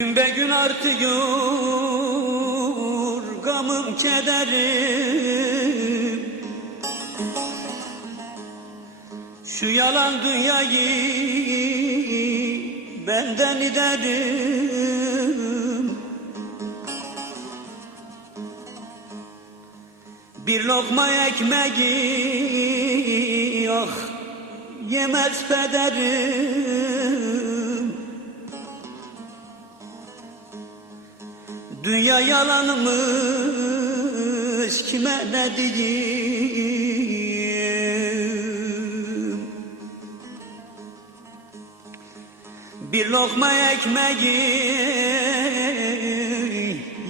Gün be gün artıyor gamım kederim. Şu yalan dünyayı benden giderim Bir lokma ekmeği ah yemez pederim Dünya yalanmış kime ne diyeyim? Bir lokma ekmeği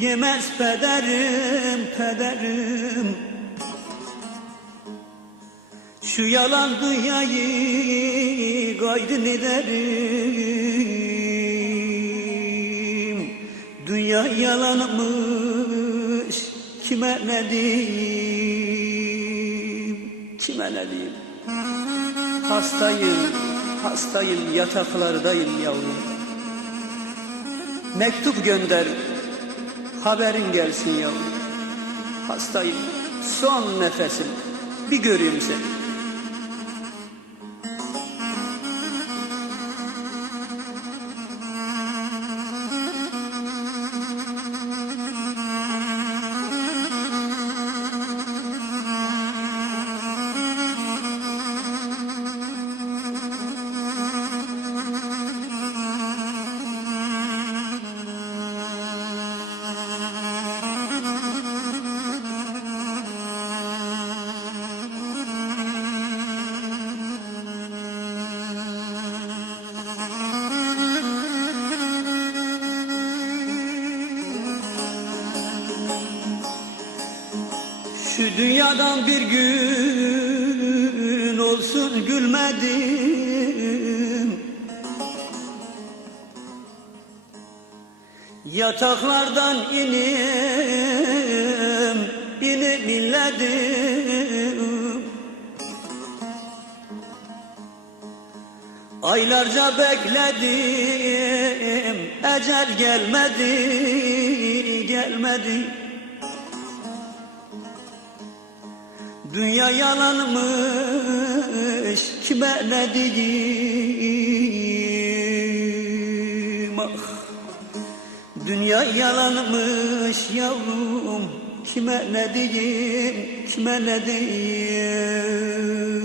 yemez pederim pederim. Şu yalan dünyayı gayrı ederim Dünya yalanmış kime ne diyeyim? Kime ne diyeyim? Hastayım, hastayım yataklardayım yavrum. Mektup gönder haberin gelsin yavrum. Hastayım son nefesim bir göreyim seni Şu dünyadan bir gün olsun gülmedim. Yataklardan inim, inim inledim Aylarca bekledim, ecel gelmedi, gelmedi Dünya yalanmış kime ne diyeyim? Ah Dünya yalanmış yavrum kime ne diyeyim kime ne diyeyim